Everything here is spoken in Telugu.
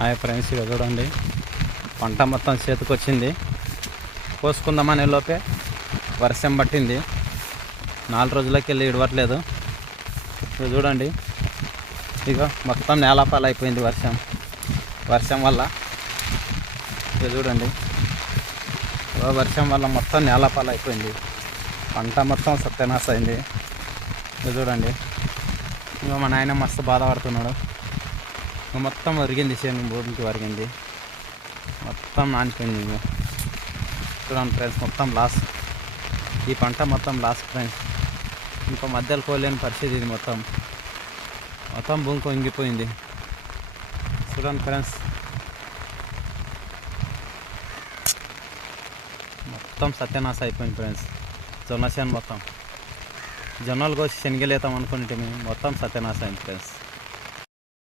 హాయ్ ఫ్రెండ్స్, ఇక చూడండి పంట మొత్తం చేతికొచ్చింది. కోసుకుందామనే లోపే వర్షం పట్టింది. 4 రోజులకి వెళ్ళి ఇడవట్లేదు. ఇక చూడండి, ఇక మొత్తం నేలపాలు అయిపోయింది వర్షం వల్ల. ఇక చూడండి, వర్షం వల్ల మొత్తం నేలపాలు అయిపోయింది. పంట మొత్తం సత్యనాశ అయింది. ఇక చూడండి, ఇక మా నాయన మస్తు బాధపడుతున్నాడు. మొత్తం ఒరిగింది, చేను భూమికి ఒరిగింది, మొత్తం నానిపోయింది. చూడండి ఫ్రెండ్స్, మొత్తం లాస్. ఈ పంట మొత్తం లాస్ ఫ్రెండ్స్. ఇంకా మధ్యలో కోలేని పరిస్థితి. ఇది మొత్తం భూమికి వంగిపోయింది. చూడండి ఫ్రెండ్స్, మొత్తం సత్యనాశ అయిపోయింది ఫ్రెండ్స్. జొన్న చేను మొత్తం, జొన్నలు కోసి శనగలేతాం అనుకుంటే మొత్తం సత్యనాశ అయింది ఫ్రెండ్స్.